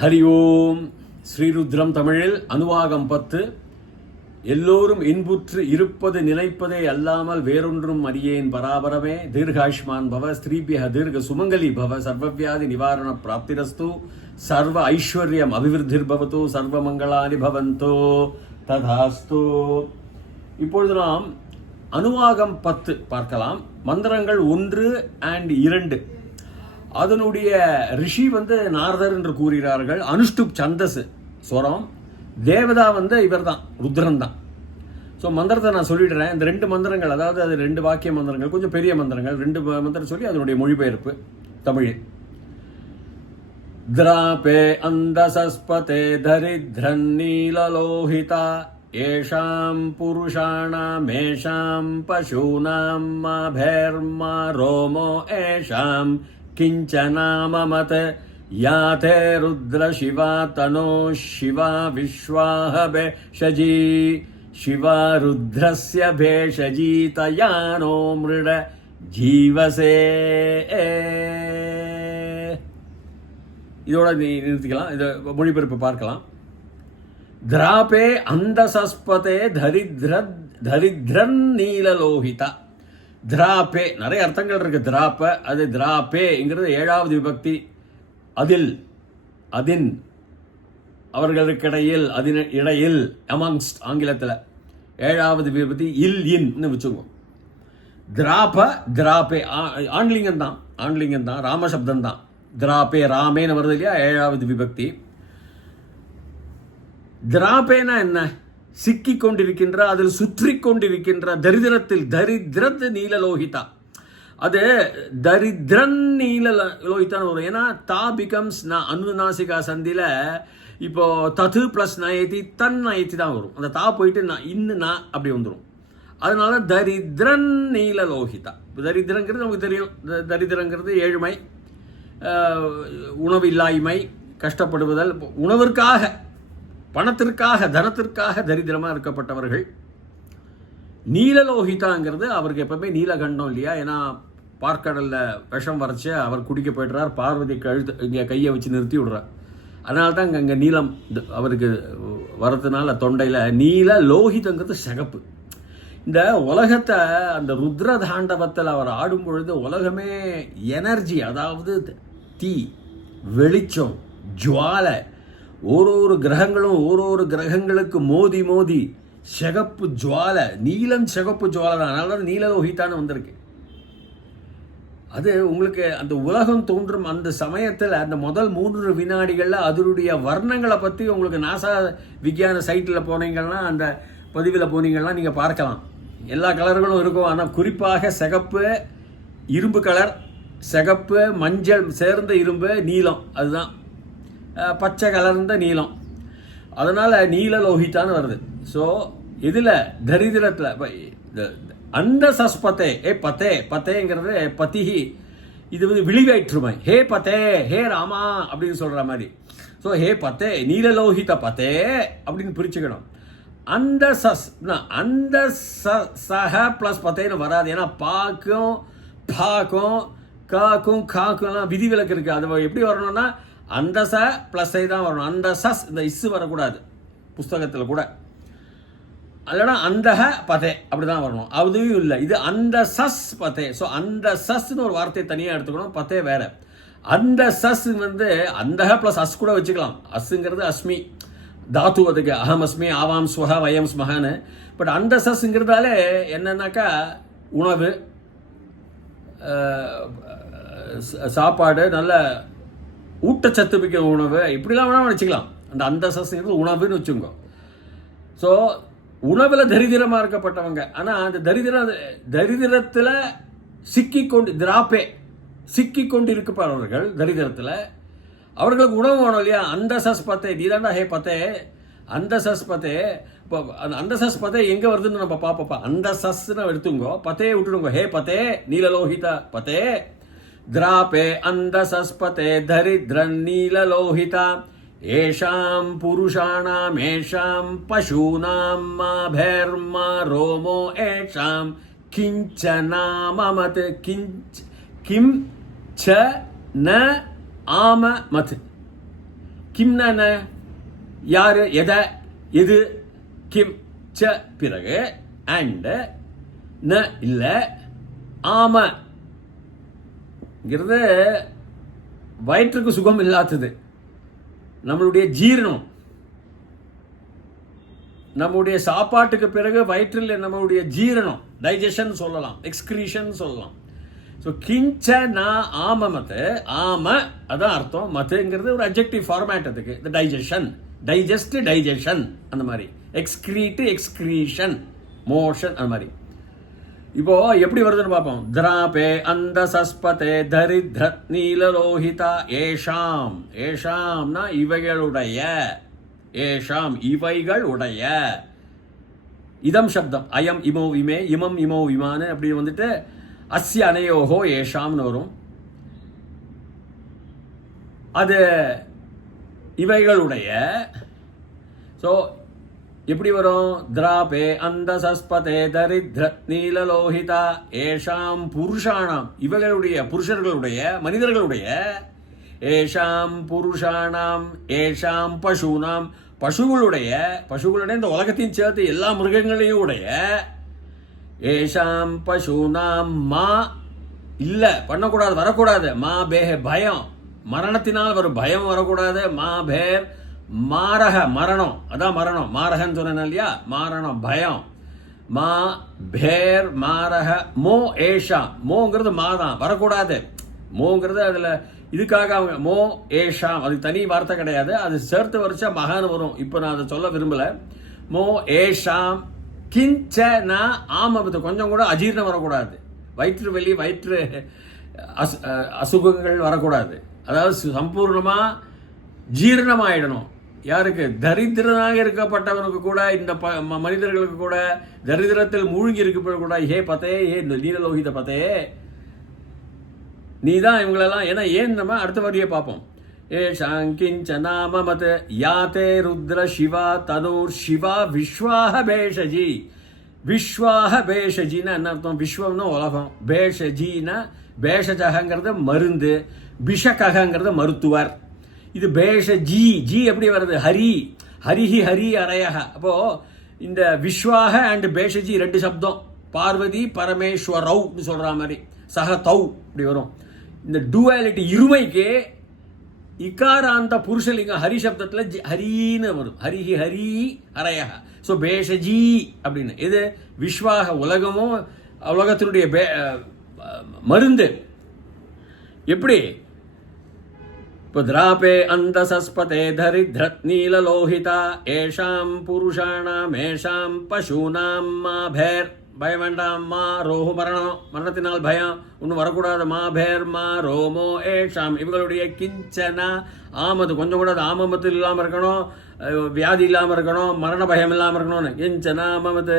ஹரி ஓம். ஸ்ரீருத்ரம் தமிழில் அனுவாகம் பத்து. எல்லோரும் இன்புற்று இருப்பது நினைப்பதே அல்லாமல் வேறொன்றும் அறியேன் பராபரமே. தீர்காயுஷ்மான் பவ ஸ்ரீபிய தீர்க சுமங்கலி பவ சர்வவியாதி நிவாரண பிராப்திரஸ்து. சர்வ ஐஸ்வர்யம் அபிவிருத்திர்பவத்து சர்வ மங்களானி பவந்தோ. ததாஸ்து. இப்பொழுது நாம் அனுவாகம் பத்து பார்க்கலாம். மந்திரங்கள் ஒன்று அண்ட் இரண்டு. அதனுடைய ரிஷி வந்து நாரதர் என்று கூறுகிறார்கள் அனுஷ்டுப் சந்தஸ் ஸ்வரம் தேவதா வந்து இவர் தான் ருத்ரன் தான் ஸோ மந்திரத்தை நான் சொல்லிடுறேன் இந்த ரெண்டு மந்திரங்கள் அதாவது அது ரெண்டு வாக்கிய மந்திரங்கள் கொஞ்சம் பெரிய மந்திரங்கள் ரெண்டு ம- மந்திரம் சொல்லி அதனுடைய மொழிபெயர்ப்பு தமிழில் द्रापे अन्दसस्पते दरिद्रन्नीललोहिता येषां पुरुषाणामेषां पशूनां माभैर्मा रोमो येषां किञ्चनाममत याते रुद्रशिवा तनो शिवा विश्वाह भेषजी शिवा रुद्रस्य भेषजी तया नो मृड जीवसे இதோட நீ நிறுத்திக்கலாம் இதை மொழிபெயர்ப்பு பார்க்கலாம் திராபே அந்தசஸ்பதே தரித்ர தரித்ரன் நீலலோகிதா திராபே நிறைய அர்த்தங்கள் இருக்குது திராப்ப அது திராபேங்கிறது ஏழாவது விபக்தி. அதில் அதின் அவர்களுக்கிடையில் அதின் இடையில் அமங்ஸ்ட் ஆங்கிலத்தில் ஏழாவது விபத்தி இல் இன்னு வச்சுக்கோ திராப திராபே ஆ- ஆண்லிங்கம் தான். ஆண்லிங்கம் தான் ராமசப்தம் தான். திராபே ராமேன்னு வருது இல்லையா? ஏழாவது விபக்தி. திராபேனா என்ன? சிக்கி கொண்டிருக்கின்ற அதில் சுற்றி கொண்டிருக்கின்ற தரிதிரத்தில் தரித்திரத் நீலலோகிதா. அது தரித்திரன் நீல லோகிதான்னு வரும். ஏன்னா தா பிகம்ஸ் நான் அனுநாசிகா சந்தியில் இப்போ தது ப்ளஸ் நயத்தி தன் நயத்தி தான் வரும். அந்த தா போயிட்டு நான் இன்னு நான் அப்படி வந்துடும் அதனால தரித்திரன் நீல லோகிதா தரித்திரங்கிறது நமக்கு தெரியும். த- தரித்திரங்கிறது ஏழ்மை உணவு இல்லாய்மை கஷ்டப்படுவதல் உணவிற்காக பணத்திற்காக தனத்திற்காக தரித்திரமாக இருக்கப்பட்டவர்கள். நீலலோகிதாங்கிறது அவருக்கு எப்பவுமே நீலகண்டம் இல்லையா? ஏன்னா பார்க்கடலில் விஷம் வரைச்சி அவர் குடிக்க போயிடுறார். பார்வதி கழுத்து இங்கே கையை வச்சு நிறுத்தி விடுறார். அதனால தான் அங்கே நீலம் அவருக்கு வரதுனால தொண்டையில் நீல லோகிதங்கிறது சிகப்பு. இந்த உலகத்தை அந்த ருத்ர தாண்டவத்தில் அவர் ஆடும் பொழுது உலகமே எனர்ஜி அதாவது தீ வெளிச்சம் ஜுவாலை ஒரு ஒரு கிரகங்களும் ஒரு ஒரு கிரகங்களுக்கு மோதி மோதி சிகப்பு ஜுவாலை நீலம் சிகப்பு ஜுவாலை தான் அதனால நீல நீலலோகித்தான்னு வந்திருக்கு. அது உங்களுக்கு அந்த உலகம் தோன்றும் அந்த சமயத்தில் அந்த முதல் மூன்று வினாடிகளில் அதனுடைய வர்ணங்களை பற்றி உங்களுக்கு நாசா விஞ்ஞான சைட்டில் போனீங்கன்னா அந்த பதிவில் போனீங்கன்னா நீங்கள் பார்க்கலாம். எல்லா கலர்களும் இருக்கும். ஆனால் குறிப்பாக சிகப்பு இரும்பு கலர் சிகப்பு மஞ்சள் சேர்ந்த இரும்பு நீலம். அதுதான். பச்சை கலர்ந்த நீலம் அதனால் நீல லோகித்தான்னு வருது. ஸோ இதில் தரித்திரத்தில் இப்ப அந்த சஸ்பத்தே ஏ பத்தே பத்தேங்கிறது பதிஹி இது வந்து விழிவேற்றுமை. ஹே பத்தே ஹே ராமா அப்படின்னு சொல்கிற மாதிரி. ஸோ ஹே பத்தே நீலலோகித பத்தே அப்படின்னு பிரிச்சுக்கணும். அந்த சஸ் அந்த ச சஹ ப்ளஸ் பத்தேன்னு வராது. ஏன்னா பாக்கும் பாக்கும் காக்கும் காக்கும்லாம் விதிவிலக்கு இருக்குது அது எப்படி வரணும்னா அந்த ச ப்ளஸ் ஐ தான் வரணும். அந்த சஸ் இந்த இஸ்ஸு வரக்கூடாது. புஸ்தகத்தில் கூட. இல்லைனா அந்த பதே அப்படிதான் வரணும். அதுவும் இல்லை. இது அந்த சஸ் பதே. ஸோ அந்த சஸ்ன்னு ஒரு வார்த்தையை தனியாக எடுத்துக்கணும். பதே வேற. அந்த சஸ் வந்து அந்தஹ ப்ளஸ் அஸ் கூட வச்சுக்கலாம். அஸ்ஸுங்கிறது அஸ்மி. தாத்து அதுக்கு அகம் அஸ்மி ஆவாம் ஸ்வஹ வயம் ஸ்மஹான்னு. பட் அந்த சஸ்ங்கிறதாலே என்னன்னாக்கா உணவு சாப்பாடு நல்ல ஊட்டச்சத்து மிக்க உணவு இப்படிலாம் வேணால் வச்சுக்கலாம். அந்த அந்த சஸ்ங்கிறது உணவுன்னு வச்சுக்கோங்க ஸோ உணவில் தரிதிரமாக இருக்கப்பட்டவங்க. ஆனால் அந்த தரிதிர தரிதிரத்தில் சிக்கி கொண்டு திராப்பே சிக்கி கொண்டு இருக்கப்பட்டவர்கள் தரிதிரத்தில் அவர்களுக்கு உணவு வேணும் இல்லையா? அந்த சஸ் பத்தே நீதாண்டா ஹே பத்தே. அந்த சஸ் பத்தே இப்போ அந்த அந்த சஸ் பத்தே எங்கே வருதுன்னு நம்ம பார்ப்போப்பா அந்த சஸ்ன்னு எடுத்துங்கோ பத்தே விட்டுடுங்க. ஹே பத்தே நீலலோகித பத்தே. द्रापे अन्दसस्पते दरिद्रन्नीललोहिता येषां पुरुषाणामेषां पशूनां माभैर्मा रोमो येषां किञ्चनाममत् किञ्च किं च न आममत् கிம்னா என்ன யாரு எதை எது கிம் ச பிறகு அண்ட் ந இல்ல ஆம ங்கிறது வயிற்றுக்கு சுகம் இல்லாதது. நம்மளுடைய ஜீரணம். நம்முடைய சாப்பாட்டுக்கு பிறகு வயிற்றில் நம்மளுடைய ஜீரணம். டைஜஷன் சொல்லலாம். எக்ஸ்கிரீஷன் சொல்லலாம். ஸோ கிஞ்ச நா ஆம மத்து ஆம அதான் அர்த்தம். மத்துங்கிறது ஒரு அப்ஜெக்டிவ் ஃபார்மேட் அதுக்கு. இந்த டைஜஷன் டைஜஸ்ட் டைஜஷன் அந்த மாதிரி. எக்ஸ்கிரீட்டு எக்ஸ்கிரீஷன் மோஷன் அந்த மாதிரி. இப்போ எப்படி வருதுன்னு பார்ப்போம். திராபே அந்த சஸ்பதே தரித்ர நீலலோகிதா ஏஷாம். ஏஷாம்னா இவைகளுடைய ஏஷாம் இவைகள் உடைய இதம் சப்தம். அயம் இமோ இமே இமம் இமோ விமானு அப்படி வந்துட்டு அஸ்ய அனையோகோ ஏஷாம்னு வரும். அது இவைகளுடைய ஸோ இப்படி வரும்? திராபே அந்த சஸ்பதே தரித்ர நீலலோகிதா. ஏஷாம் புருஷானாம் இவர்களுடைய புருஷர்களுடைய மனிதர்களுடைய. ஏஷாம் புருஷானாம் ஏஷாம் பசுனாம். பசுகளுடைய பசுகளுடைய இந்த உலகத்தையும் சேர்த்து எல்லா மிருகங்களையும் உடைய. ஏஷாம் பசுனாம் மா. இல்லை பண்ணக்கூடாது வரக்கூடாது. மா பேஹ பயம். மரணத்தினால் வரும் பயம் வரக்கூடாது. மா பேர் மாரக மரணம். அதான் மரணம். மாரகன்னு சொன்னேன் இல்லையா? மாரணம் பயம். மா பேர் மாரக மோ ஏஷா. மோங்கிறது மா தான். வரக்கூடாது. மோங்கிறது அதில் இதுக்காக அவங்க மோ ஏஷாம் அது தனி வார்த்தை கிடையாது. அது சேர்த்து வரிச்சா மகான் வரும். இப்போ நான் அதை சொல்ல விரும்பலை. மோ ஏஷாம் கிஞ்ச நா ஆமபத்து கொஞ்சம் கூட அஜீர்ணம் வரக்கூடாது. வயிற்று வெளி வயிற்று அசு அசுகங்கள் வரக்கூடாது. அதாவது சு- சம்பூர்ணமா ஜீரணமாயிடணும். யாருக்கு? தரித்திரனாக இருக்கப்பட்டவனுக்கு கூட இந்த ப ம- மனிதர்களுக்கு கூட தரித்திரத்தில் மூழ்கி இருக்கப்பட கூட ஹே பதே ஏ இந்த நீலலோகித பதே நீ தான் இவங்களெல்லாம் ஏன்னா ஏன் நம்ம அடுத்த வரியை பார்ப்போம். ஏஷாங் கிஞ்ச நாம யாத்தே ருத்ர சிவா தனூர் சிவா விஸ்வாஹ பேஷஜி. விஸ்வாஹ பேஷஜின்னா என்ன அர்த்தம்? விஸ்வம்னா உலகம். பேஷஜின்னா பேஷஜகங்கிறது மருந்து. பிஷகங்கிறது மருத்துவர். இது பேஷ ஜி ஜி எப்படி வருது? ஹரி ஹரிஹி ஹரி அரையக. அப்போது இந்த விஸ்வாக அண்ட் பேஷஜி ரெண்டு சப்தம். பார்வதி பரமேஸ்வரவ்னு சொல்கிற மாதிரி. சக தௌ இப்படி வரும். இந்த டூவாலிட்டி இருமைக்கு இக்காராந்த புருஷலிங்கம் ஹரி சப்தத்தில் ஜி- ஹரின்னு வரும். ஹரிஹி ஹரி அரையக. ஸோ பேஷஜி அப்படின்னு. இது விஸ்வாக உலகமும் உலகத்தினுடைய பே- மருந்து. எப்படி? पुद्रापे अन्तसस्पते அந்த சஸ்பதே தரித்ரத் நீலலோகிதா मा புருஷாணாம் ஏஷாம் மா பயம் வேண்டாம் மா ரோஹு மரணம் மரணத்தினால் பயம் ஒன்றும் வரக்கூடாது மா பேர் மா ரோமோ ஏஷாம் இவங்களுடைய கிஞ்சனா ஆமது கொஞ்சம் கூட அது ஆமமத்து இல்லாமல் இருக்கணும் வியாதி இல்லாமல் இருக்கணும் மரண பயம் இல்லாமல் இருக்கணும்னு கிஞ்சனா ஆமமத்து.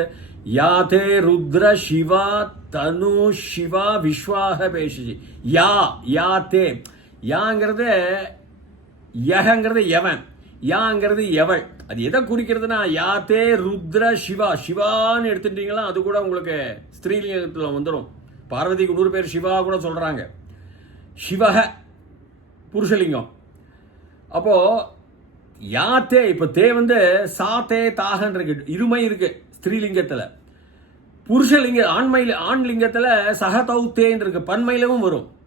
யாதே ருத்ர சிவா தனு சிவா விஸ்வாக பேஷி யா யா தே யாங்கிறது யகங்கிறது எவன்? யாங்கிறது எவள்? அது எதை குறிக்கிறதுனா யாத்தே ருத்ர சிவா. சிவான்னு எடுத்துட்டீங்களா அது கூட உங்களுக்கு ஸ்திரீலிங்கத்தில் வந்துடும் பார்வதிக்கு நூறு பேர் சிவா கூட சொல்கிறாங்க சிவக புருஷலிங்கம். அப்போது யாத்தே இப்போ தே வந்து சாத்தே தாகன் இருக்கு. இருமை இருக்கு ஸ்திரீலிங்கத்தில். புருஷலிங்க ஆண்மையில் ஆண் லிங்கத்தில் சகதௌத்தேன்னு இருக்கு. பன்மையிலவும் வரும்.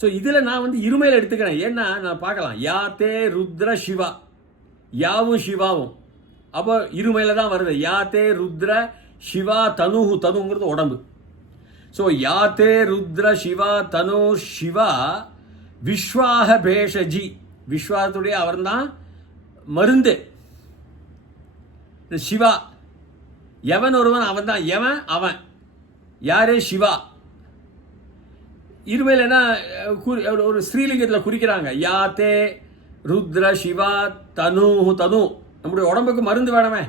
ஸோ இதில் நான் வந்து இருமையில் எடுத்துக்கிறேன். ஏன்னா நான் பார்க்கலாம். யாத்தே ருத்ர சிவா யாவும் சிவாவும் அப்போ இருமையில் தான் வருது. யாத்தே ருத்ர சிவா தனுஹு தனுங்கிறது உடம்பு. ஸோ யாத்தே ருத்ர சிவா தனு சிவா விஸ்வாக பேஷஜி விஸ்வாத்துடைய அவர்தான் மருந்து. சிவா எவன் ஒருவன் அவன் தான் எவன்? அவன். யாரே? சிவா இருமையில் என்ன குறி- ஒரு- ஸ்ரீலிங்கத்தில் குறிக்கிறாங்க. யாத்தே ருத்ர சிவா தனு தனு. நம்முடைய உடம்புக்கு மருந்து வேணாமே.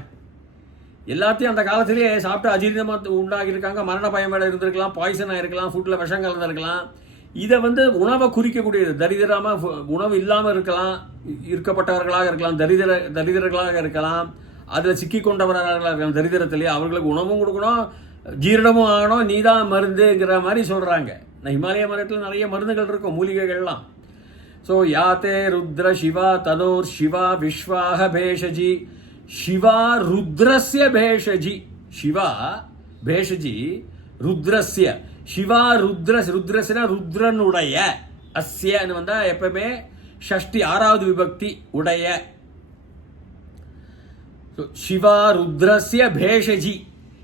எல்லாத்தையும் அந்த காலத்திலேயே சாப்பிட்டு அஜீரணமாக உண்டாகி இருக்காங்க மரண பயம் வேலை இருந்திருக்கலாம். பாய்சன் ஆகிருக்கலாம் ஃபுட்டில் விஷம் கலந்துருக்கலாம். இதை வந்து உணவை குறிக்கக்கூடியது. தரிதிரமாக உணவு இல்லாமல் இருக்கலாம். இருக்கப்பட்டவர்களாக இருக்கலாம். தரிதிர தரிதிரர்களாக இருக்கலாம். அதில் சிக்கி கொண்டவர்களாக இருக்கலாம். தரிதிரத்திலேயே அவர்களுக்கு உணவும் கொடுக்கணும். ஜீரணமும் ஆகணும். நீதான் மருந்துங்கிற மாதிரி சொல்கிறாங்க ஹிமாலய மரத்தில் நிறைய மருந்துகள் இருக்கும் மூலிகைகள்லாம். ஸோ யாத்தே ருத்ர சிவா ததோர் சிவா விஸ்வாக பேஷஜி. சிவா ருத்ரஸ்ய பேஷஜி. சிவா பேஷஜி ருத்ரஸ்ய. சிவா ருத்ர ருத்ரஸ்னா ருத்ரனுடைய அஸ்யன்னு வந்தால் எப்பவுமே ஷஷ்டி ஆறாவது விபக்தி உடைய. சிவா ருத்ரஸ்ய பேஷஜி.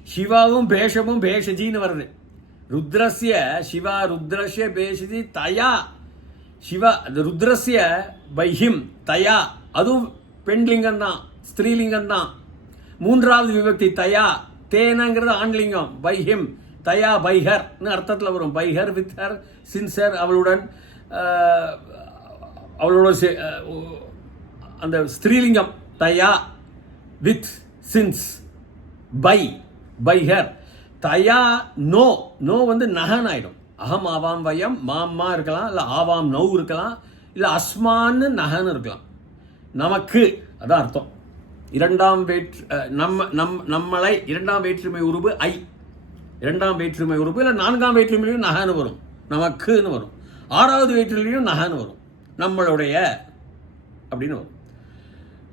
சிவாவும் பேஷமும் பேஷஜின்னு வருது. ருத்ரஸ்ய சிவா ருத்ரஸ்ய பேஷஜி தயா. சிவா அந்த பை பைஹிம் தயா. அதுவும் பெண்லிங்கம் தான் ஸ்திரீலிங்கம் தான் மூன்றாவது விபக்தி தயா. தேனங்கிறது ஆண்லிங்கம் பைஹிம் தயா பைஹர்னு அர்த்தத்தில் வரும். பைஹர் வித் ஹர் சின்சர் அவளுடன் அவளோட அந்த ஸ்திரீலிங்கம் தயா with since by பைஹர். Daya no. No வந்து நகன் ஆயிடும் அகம் ஆவாம் வயம் மாம்மா இருக்கலாம் இல்லை ஆவாம் நௌ இருக்கலாம் இல்லை அஸ்மான்னு நகன் இருக்கலாம். நமக்கு அதான் அர்த்தம். இரண்டாம் வேற்று நம்ம நம் நம்மளை இரண்டாம் வேற்றுமை உருவு ஐ. இரண்டாம் வேற்றுமை உறுப்பு இல்லை நான்காம் வேற்றுமையிலையும் நகன்னு வரும். நமக்குன்னு வரும். ஆறாவது வேற்றுமையிலையும் நகன்னு வரும். நம்மளுடைய அப்படின்னு வரும்.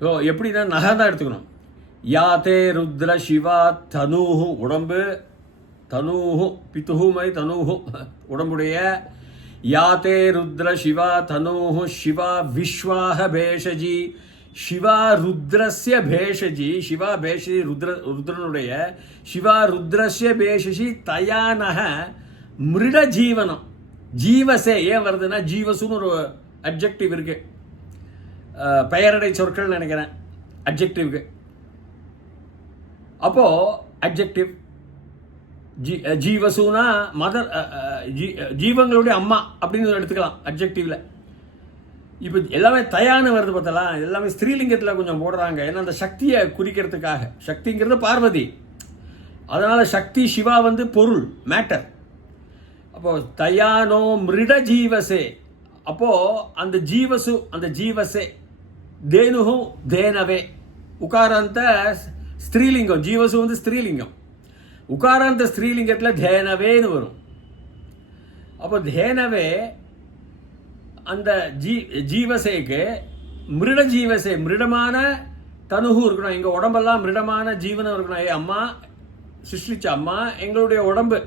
ஸோ எப்படின்னா நகை தான் எடுத்துக்கணும். யாத்தே ருத்ர சிவா தனு உடம்பு தனூஹு பித்துஹு மாதிரி தனூஹு. உடம்புடைய யாத்தே ருத்ர சிவா தனூஹு சிவா விஸ்வாக பேஷஜி. சிவா ருத்ரஸ்ய பேஷஜி. சிவா பேஷஜி ருத்ர ருத்ரனுடைய சிவா ருத்ரஸ்ய பேஷஜி தயானக மிருட ஜீவனம். ஜீவசே ஏன் வருதுன்னா ஜீவசுன்னு ஒரு அப்ஜெக்டிவ் இருக்கு. பெயரடை சொற்கள் நினைக்கிறேன். அப்ஜெக்டிவ்க்கு அப்போது அப்ஜெக்டிவ் ஜீ ஜீவசுனா மதர் ஜீவங்களுடைய அம்மா அப்படின்னு எடுத்துக்கலாம் அப்ஜெக்டிவ்ல இப்போ எல்லாமே தயான்னு வருது பார்த்தலாம் எல்லாமே ஸ்ரீலிங்கத்தில் கொஞ்சம் போடுறாங்க. ஏன்னா அந்த சக்தியை குறிக்கிறதுக்காக. சக்திங்கிறது பார்வதி. அதனால சக்தி சிவா வந்து பொருள் மேட்டர் அப்போ தயானோ மிருட ஜீவசே. அப்போ அந்த ஜீவசு அந்த ஜீவசே. தேனுகும் தேனவே. உகாராந்த ஸ்திரீலிங்கம் ஜீவசு வந்து ஸ்திரீலிங்கம். உகாராந்த ஸ்திரீலிங்கத்தில் தேனவேன்னு வரும். அப்போ தேனவே அந்த ஜீ ஜீவசேக்கு மிருட ஜீவசே மிருடமான தனுகு இருக்கணும். எங்கள் உடம்பெல்லாம் மிருடமான ஜீவனம் இருக்கணும். ஏ அம்மா சிருஷ்டிச்ச அம்மா எங்களுடைய உடம்பு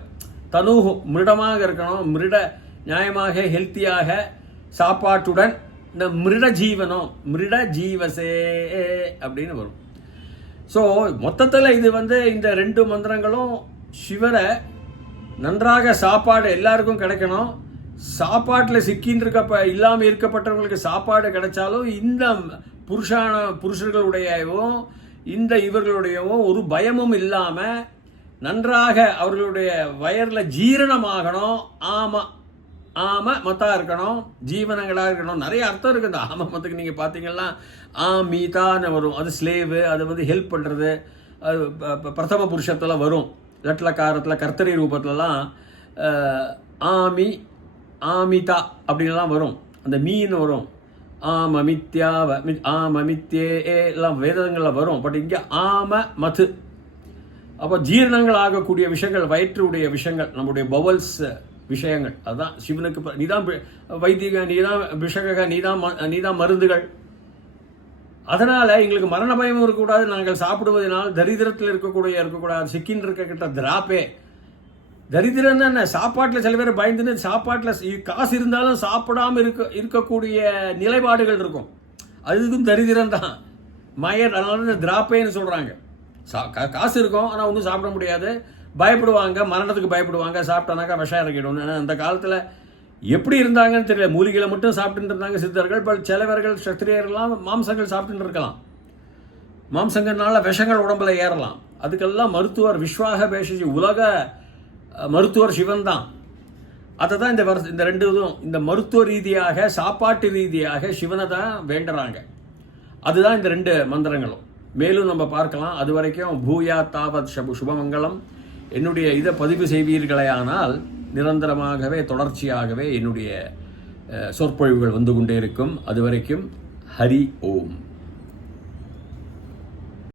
தனுகு மிருடமாக இருக்கணும். மிருட நியாயமாக ஹெல்த்தியாக சாப்பாட்டுடன் இந்த மிருட ஜீவனம் மிருட ஜீவசே அப்படின்னு வரும். ஸோ மொத்தத்தில் இது வந்து இந்த ரெண்டு மந்திரங்களும் சிவரை நன்றாக சாப்பாடு எல்லாருக்கும் கிடைக்கணும். சாப்பாட்டில் சிக்கின்னு இல்லாமல் இருக்கப்பட்டவங்களுக்கு சாப்பாடு கிடைச்சாலும் இந்த புருஷான புருஷர்களுடையவும் இந்த இவர்களுடையவும் ஒரு பயமும் இல்லாமல் நன்றாக அவர்களுடைய வயரில் ஜீரணமாகணும். ஆமாம் ஆம மத்தா இருக்கணும் ஜீவனங்களாக இருக்கணும். நிறைய அர்த்தம் இருக்குது? இந்த ஆம மத்துக்கு நீங்கள் பார்த்தீங்கன்னா ஆ மீதான்னு வரும். அது ஸ்லேவு அது வந்து ஹெல்ப் பண்ணுறது அது ப- ப- பிரதம புருஷத்தில் வரும். லட்ல காரத்தில் கர்த்தரி ரூபத்துலலாம் ஆமி ஆமிதா அப்படின்லாம் வரும். அந்த மீன் வரும். ஆம மித்யா ஆம மித்யே எல்லாம் வேதங்களில் வரும். பட் இங்கே ஆம மது அப்போ ஜீரணங்கள் ஆகக்கூடிய விஷயங்கள் வயிற்றுடைய விஷயங்கள் நம்முடைய பவல்ஸ் விஷயங்கள். அதுதான் சிவனுக்கு ப- நீதான் பி- வைத்திக நீதான் விஷக நீதான் ம- நீதான் மருந்துகள். அதனால் எங்களுக்கு மரண பயமும் இருக்கக்கூடாது. நாங்கள் சாப்பிடுவதனால் தரித்திரத்தில் இருக்கக்கூடிய இருக்கக்கூடாது. சிக்கின் இருக்கக்கிட்ட திராப்பே. தரித்திரம் என்ன? சாப்பாட்டில் சில பேர் பயந்துன்னு சாப்பாட்டில் காசு இருந்தாலும் சாப்பிடாம இருக்க இருக்கக்கூடிய நிலைப்பாடுகள் இருக்கும். அதுக்கும் தரித்திரம் தான். மயர் அதனால இந்த திராப்பேன்னு சொல்கிறாங்க சா கா- காசு இருக்கும் ஆனால் ஒன்றும் சாப்பிட முடியாது. பயப்படுவாங்க மரணத்துக்கு பயப்படுவாங்க சாப்பிட்டானாக்கா விஷம் இறக்கிடும் ஏன்னா அந்த காலத்தில் எப்படி இருந்தாங்கன்னு தெரியல. மூலிகையில் மட்டும் சாப்பிட்டுட்டு இருந்தாங்க சித்தர்கள் பட் சிலவர்கள் சத்திரியர்கள்லாம் மாம்சங்கள் சாப்பிட்டு இருக்கலாம். மாம்சங்கள்னால விஷங்கள் உடம்புல ஏறலாம். அதுக்கெல்லாம் மருத்துவர் விஸ்வாக பேசி உலக மருத்துவர் சிவன் தான். அதை தான் இந்த வருஷ இந்த ரெண்டு இதுவும் இந்த மருத்துவ ரீதியாக சாப்பாட்டு ரீதியாக சிவனை தான் வேண்டுறாங்க. அதுதான் இந்த ரெண்டு மந்திரங்களும். மேலும் நம்ம பார்க்கலாம். அது வரைக்கும் பூயா தாவத் சபு சுபமங்கலம். என்னுடைய இதை பதிவு செய்வீர்களேயானால் நிரந்தரமாகவே தொடர்ச்சியாகவே என்னுடைய சொற்பொழிவுகள் வந்து கொண்டே இருக்கும். அது வரைக்கும் ஹரி ஓம்.